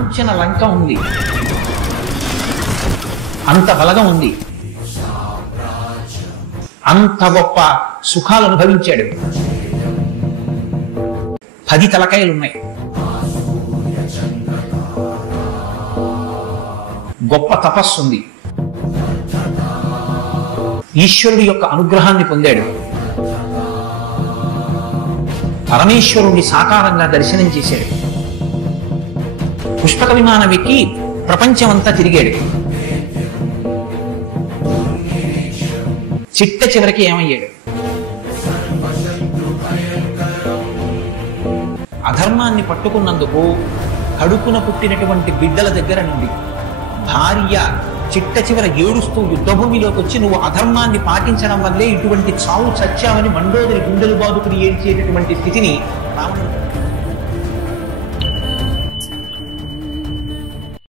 కాంచన లంక ఉంది, అంత బలగం ఉంది, అంత గొప్ప సుఖాలు అనుభవించాడు. 10 తలకాయలు ఉన్నాయి, గొప్ప తపస్సు ఉంది, ఈశ్వరుడి యొక్క అనుగ్రహాన్ని పొందాడు, పరమేశ్వరుణ్ణి సాకారంగా దర్శనం చేశాడు, పుష్పక విమానం ఎక్కి ప్రపంచమంతా తిరిగాడు. చిట్ట చివరికి ఏమయ్యాడు? అధర్మాన్ని పట్టుకున్నందుకు కడుపున పుట్టినటువంటి బిడ్డల దగ్గర నుండి భార్య చిట్ట చివర ఏడుస్తూ యుద్ధభూమిలోకి వచ్చి నువ్వు అధర్మాన్ని పాటించడం వల్లే ఇటువంటి చావు చచ్చావని మండోదరి గుండెలు బాదుకుని ఏడ్చేటటువంటి స్థితిని రావణుడు